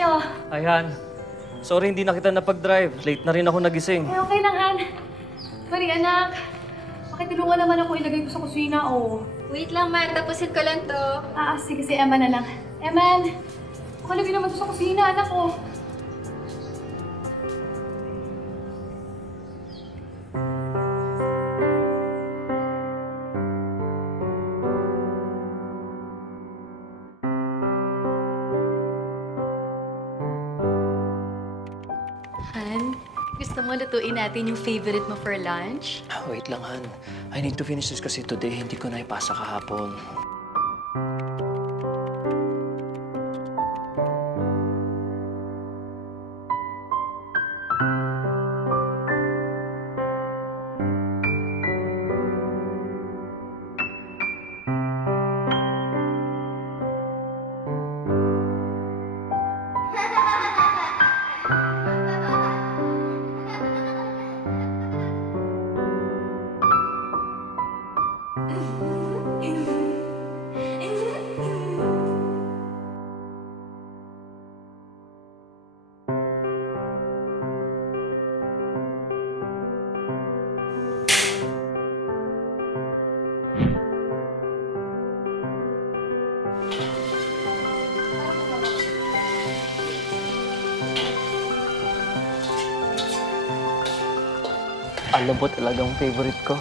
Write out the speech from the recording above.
tayo. Ay, Han. Sorry, hindi na kita napag-drive. Late na rin ako nagising. Okay lang, Han. Sorry, anak. Pakitulungan naman ako ilagay ko sa kusina, oh. Wait lang, man. Tapusin ko lang to. Sige, si Emma na lang. Emma, makalagay naman to sa kusina, anak, oh. Han, gusto mo lutuin natin yung favorite mo for lunch? Wait lang, Han. I need to finish this kasi today hindi ko na ipasa kahapon. Alam mo talagang favorite ko.